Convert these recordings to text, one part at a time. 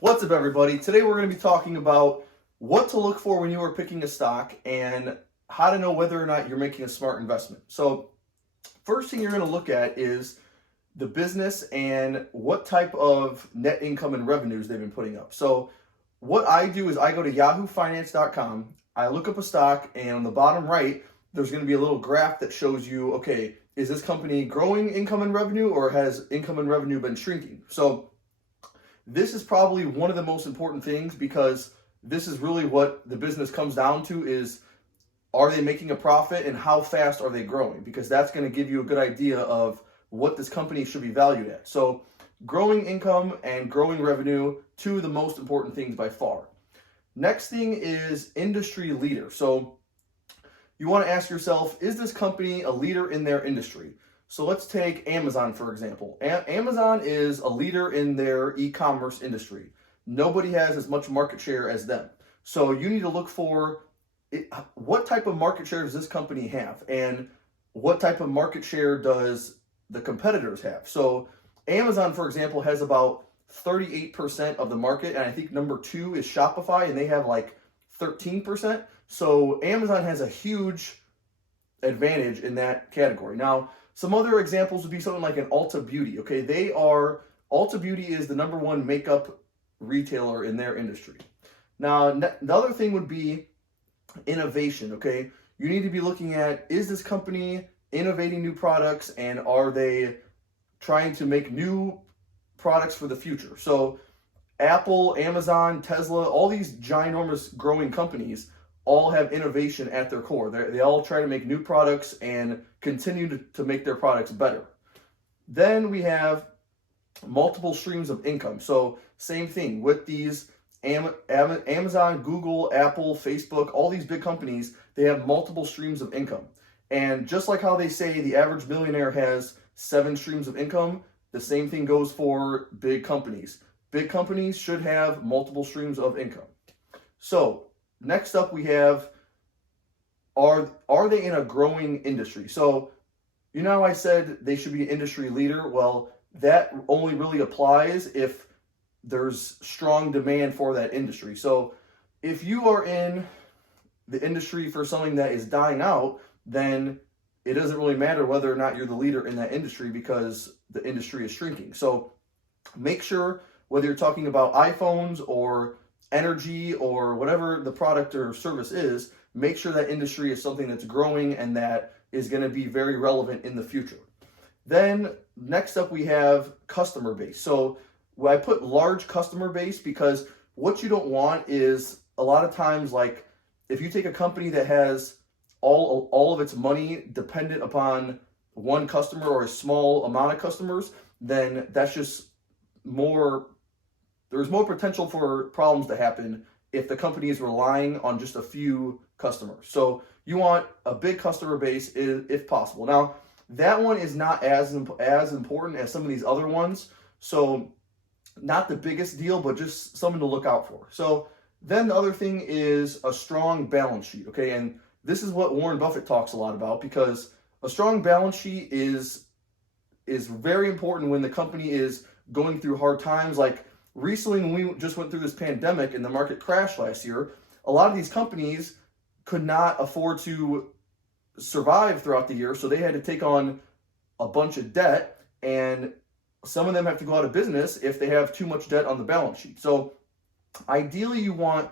What's up, everybody? Today we're going to be talking about what to look for when you are picking a stock and how to know whether or not you're making a smart investment. So, first thing you're going to look at is the business and what type of net income and revenues they've been putting up. So, what I do is I go to yahoofinance.com, I look up a stock, and on the bottom right, there's going to be a little graph that shows you, okay, is this company growing income and revenue or has income and revenue been shrinking? So, this is probably one of the most important things because this is really what the business comes down to is, are they making a profit and how fast are they growing? Because that's going to give you a good idea of what this company should be valued at. So growing income and growing revenue, two of the most important things by far. Next thing is industry leader. So you want to ask yourself, is this company a leader in their industry? So let's take Amazon, for example. Amazon is a leader in their e-commerce industry. Nobody has as much market share as them. So you need to look for what type of market share does this company have, and what type of market share does the competitors have. So Amazon, for example, has about 38% of the market, and I think number 2 is Shopify, and they have like 13%. So Amazon has a huge advantage in that category. Now, some other examples would be something like an Ulta Beauty. Okay, Ulta Beauty is the number 1 makeup retailer in their industry. Now, the other thing would be innovation. Okay, you need to be looking at, is this company innovating new products and are they trying to make new products for the future? So Apple, Amazon, Tesla, all these ginormous growing companies all have innovation at their core. They all try to make new products and continue to make their products better. Then we have multiple streams of income. So same thing with these Amazon, Google, Apple, Facebook, all these big companies, they have multiple streams of income. And just like how they say the average millionaire has 7 streams of income, the same thing goes for big companies. Big companies should have multiple streams of income. So next up we have, are they in a growing industry? So you know how I said they should be an industry leader? Well, that only really applies if there's strong demand for that industry. So if you are in the industry for something that is dying out, then it doesn't really matter whether or not you're the leader in that industry because the industry is shrinking. So make sure, whether you're talking about iPhones or energy or whatever the product or service is, make sure that industry is something that's growing and that is going to be very relevant in the future. Then next up we have customer base. So I put large customer base because what you don't want is, a lot of times, like if you take a company that has all of its money dependent upon one customer or a small amount of customers, then that's just there's more potential for problems to happen if the company is relying on just a few customers. So you want a big customer base if possible. Now, that one is not as important as some of these other ones. So not the biggest deal, but just something to look out for. So then the other thing is a strong balance sheet. Okay, and this is what Warren Buffett talks a lot about, because a strong balance sheet is very important when the company is going through hard times. Like recently, when we just went through this pandemic and the market crashed last year, a lot of these companies could not afford to survive throughout the year, so they had to take on a bunch of debt, and some of them have to go out of business if they have too much debt on the balance sheet. So ideally, you want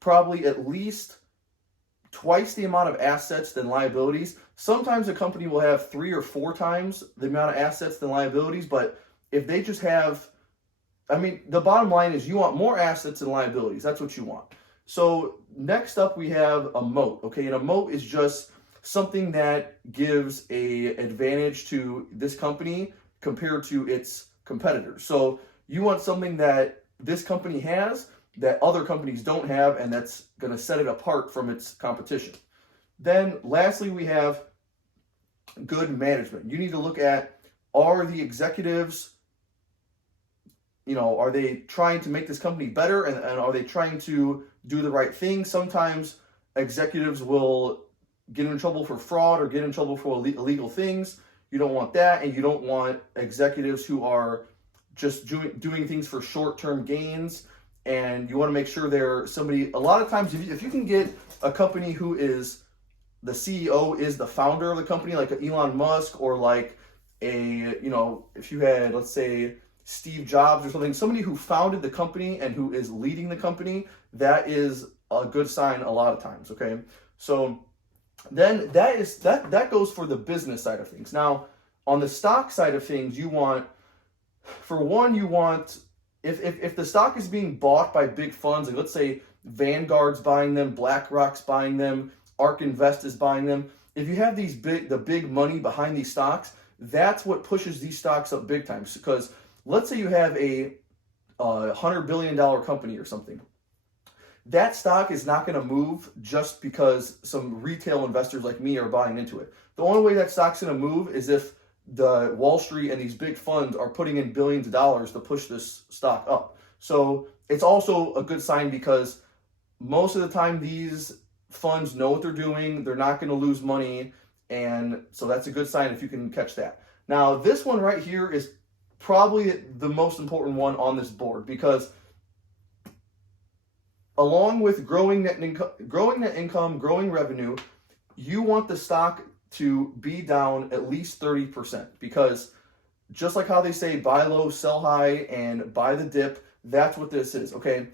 probably at least twice the amount of assets than liabilities. Sometimes a company will have 3 or 4 times the amount of assets than liabilities, but if they just have, the bottom line is you want more assets than liabilities. That's what you want. So next up we have a moat. Okay, and a moat is just something that gives a advantage to this company compared to its competitors. So you want something that this company has that other companies don't have, and that's going to set it apart from its competition. Then lastly, we have good management. You need to look at, are the executives, are they trying to make this company better, and are they trying to do the right thing? Sometimes executives will get in trouble for fraud or get in trouble for illegal things. You don't want that, and you don't want executives who are just doing things for short-term gains and you want to make sure they're somebody. A lot of times, if you can get a company who is the CEO is the founder of the company, like Elon Musk, or like if you had, let's say, Steve Jobs or something, somebody who founded the company and who is leading the company, that is a good sign a lot of times. Okay, so then that goes for the business side of things. Now, on the stock side of things, you want if the stock is being bought by big funds, like let's say Vanguard's buying them, BlackRock's buying them, ARK Invest is buying them. If you have the big money behind these stocks, that's what pushes these stocks up big time. Because let's say you have a $100 billion company or something. That stock is not going to move just because some retail investors like me are buying into it. The only way that stock's going to move is if the Wall Street and these big funds are putting in billions of dollars to push this stock up. So it's also a good sign because most of the time these funds know what they're doing. They're not going to lose money. And so that's a good sign if you can catch that. Now, this one right here is probably the most important one on this board because along with growing net income, growing revenue, you want the stock to be down at least 30% because just like how they say buy low, sell high, and buy the dip, that's what this is, okay?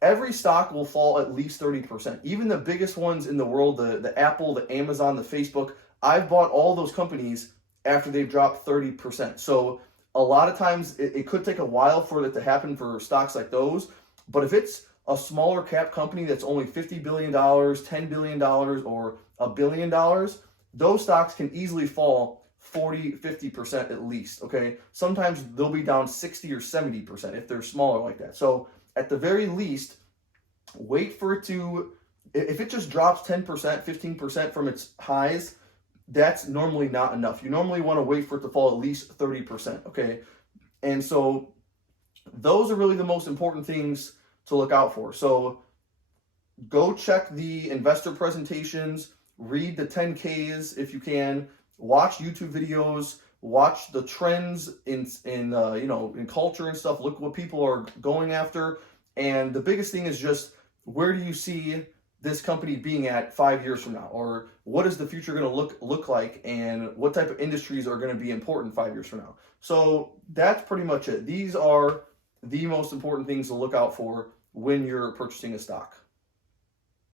Every stock will fall at least 30%. Even the biggest ones in the world, the Apple, the Amazon, the Facebook, I've bought all those companies after they've dropped 30%. So a lot of times it could take a while for it to happen for stocks like those, but if it's a smaller cap company that's only $50 billion, $10 billion, or $1 billion, those stocks can easily fall 40, 50% at least, okay? Sometimes they'll be down 60 or 70% if they're smaller like that. So at the very least, wait for it to, if it just drops 10%, 15% from its highs, that's normally not enough. You normally want to wait for it to fall at least 30%, okay? And so those are really the most important things to look out for. So go check the investor presentations, read the 10Ks if you can, watch YouTube videos, watch the trends in culture and stuff, look what people are going after. And the biggest thing is just, where do you see this company being at 5 years from now? Or what is the future going to look like, and what type of industries are going to be important 5 years from now? So that's pretty much it. These are the most important things to look out for when you're purchasing a stock.